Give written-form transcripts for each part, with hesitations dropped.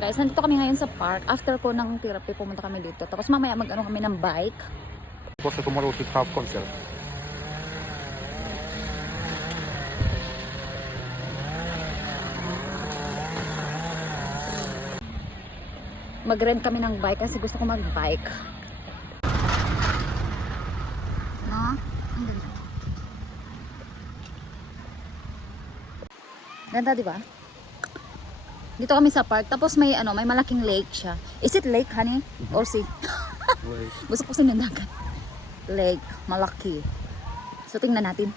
Guys, nandito kami ngayon sa park. After ko ng therapy, pumunta kami dito. Tapos mamaya mag-ano kami ng bike. Also tomorrow we have concert. Mag-rent kami ng bike kasi gusto ko mag-bike. No? Ang ganda. Ganda, di ba? Dito kami sa park. Tapos may ano, may malaking lake siya. Is it lake, honey? Or sea? Gusto ko sinundagan. Lake, malaki. So tingnan natin.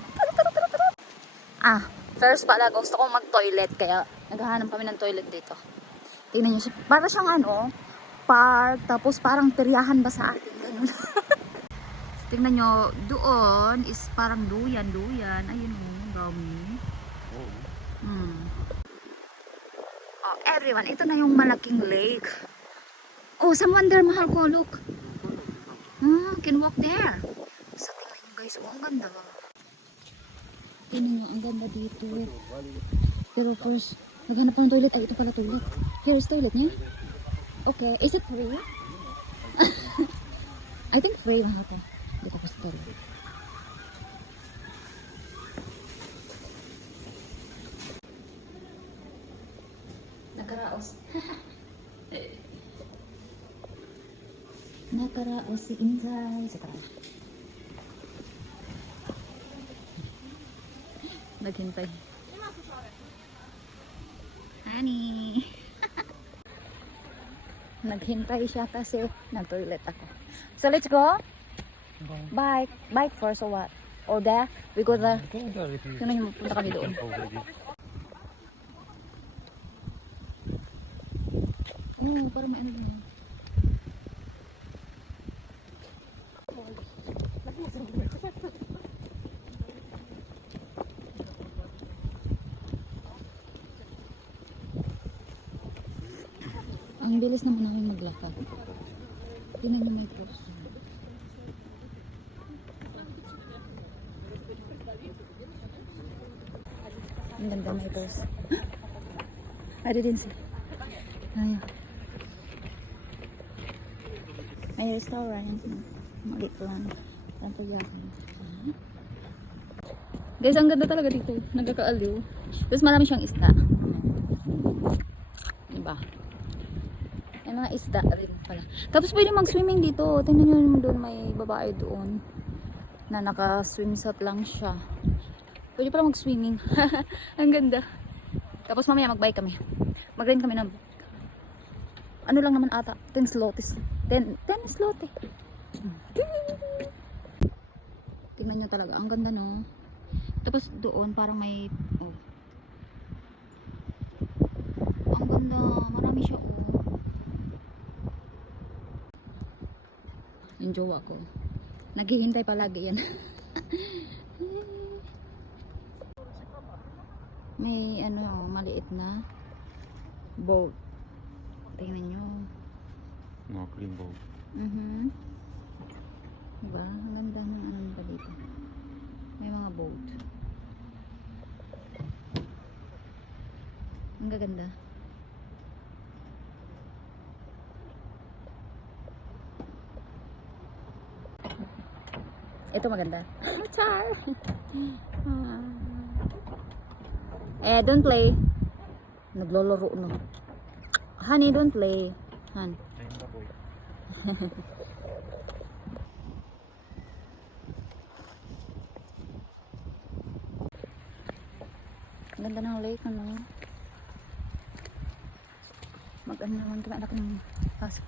First pala gusto kong mag-toilet kaya naghahanap kami ng toilet dito. Tingnan niyo siya. Para siyang ano, park, tapos parang peryahan ba sa atin, ganun. Tingnan niyo, doon is parang duyan. Ayun oh, dami. Oh, everyone, ito na yung malaking lake. Oh, someone there, mahal ko, look. Can walk there. So, tingnan nyo guys, oh, ang ganda. Tingnan nyo, ang ganda dito. Pero first, naghanap pa ng toilet. Ay, ito pala toilet. Here is toilet niya. Okay, is it free? I think free, mahal ko. Dito ko sa toilet. Nakaraos. Nakaraos si Inzay. Sekarang. Naghintay. Honey. Naghintay siya kasi nag-toilet ako. So let's go. Bike. Bike first or what? Or there? We go there. Sino yung punta kami doon? Oh, parang may ano din. Ang bilis naman namin maglakad. Tingnan niyo may cross. Ang ganda na ito. I didn't see. Ayan. May restaurant. Malit lang. Tanto yakin. Guys, ang ganda talaga dito. Nagkakaaliw. Tapos marami siyang isda. Diba? May mga isda rin pala. Tapos pwede mag-swimming dito. Tingnan nyo naman doon. May babae doon. Na naka-swimsuit lang siya. Pwede pala mag-swimming. Ang ganda. Tapos mamaya mag-bike kami. Mag-rent kami ng ano lang naman ata. 10 slotes. 10 slote. Tingnan nyo talaga. Ang ganda no. Tapos doon parang may ang ganda. Marami siya yung jowa ko. Naghihintay palagi yan. May ano, maliit na boat. Tingnan nyo. No, clean bowl. Diba? Ang ganda ng ano pa dito. May mga boat. Ang gaganda. Ito maganda. Char! Don't play. Naglolaro no. Honey, don't play. Han. Ganda ng lake ano. Mag-ano naman kami anak ng pasok.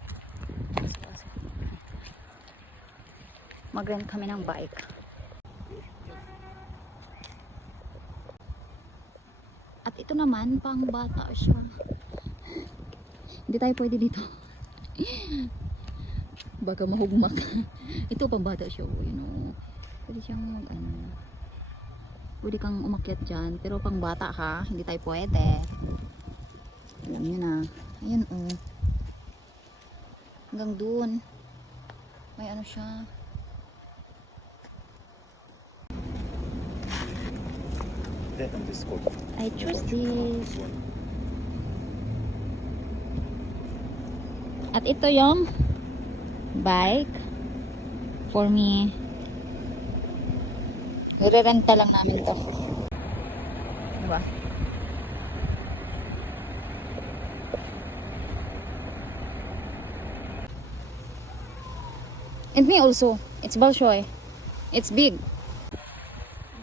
Mag-rent kami ng bike. At ito naman, pang bata siya. Hindi tayo pwede dito. Baka mahugmak. Ito pang bata siya. You know. Pwede siyang ano. Pwede kang umakyat dyan. Pero pang bata ka, hindi tayo pwede. Alam nyo na. Ayan oh. Hanggang dun. May ano siya. That on this court. I choose this. At ito yung bike for me. Nire-renta lang namin to. Diba? And me also. It's Bolshoi. It's big.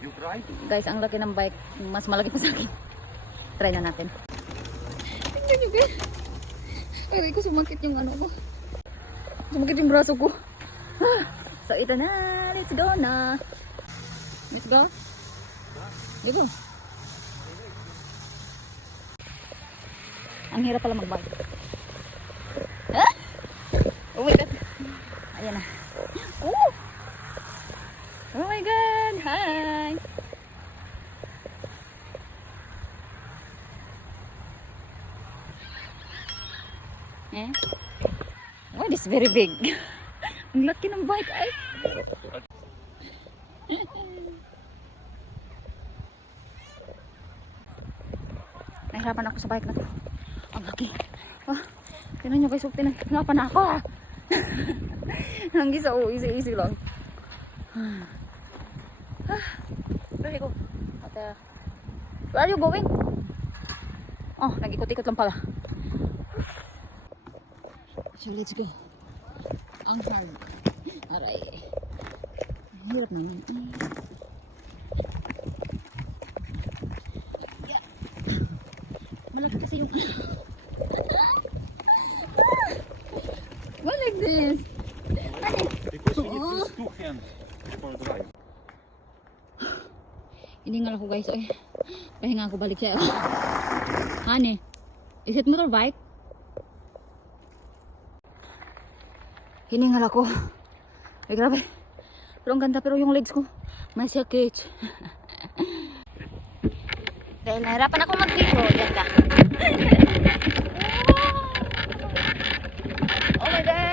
You try? Guys, ang laki ng bike. Mas malaki pa sa akin. Try na natin. Tingnan nyo guys. Aray ko, sumakit yung ano ko. Sumakit yung braso ko. So ito na. Let's go na. Let's go. Let's go. Ang hirap pala mag-bike. Ah! Oh my god. Ayan na. Oh! Oh my god. Hi. Eh? Oh, this is very big. Ang laki ng bike ay. Nahirapan ako sa bike na to. Ang laki. Oh, tingnan nyo guys, nahirapan ako. Ang isa, oh, easy lang. Where you go? Where are you going? Oh, nag-ikot-ikot lang pala. So let's go. Ang hard. Aray. Ang hirap naman. Yeah. Malaki kasi yung... Why like this? Because you need these two hands for drive. Hiningal ako guys. Oy. Pahinga ako balik siya. Honey, is it motorbike? Hiningal ako. Ay grabe. Pero ang ganda, pero yung legs ko masakit. Dahil nahirapan ako mag-video. Diyan ka. Oh my god.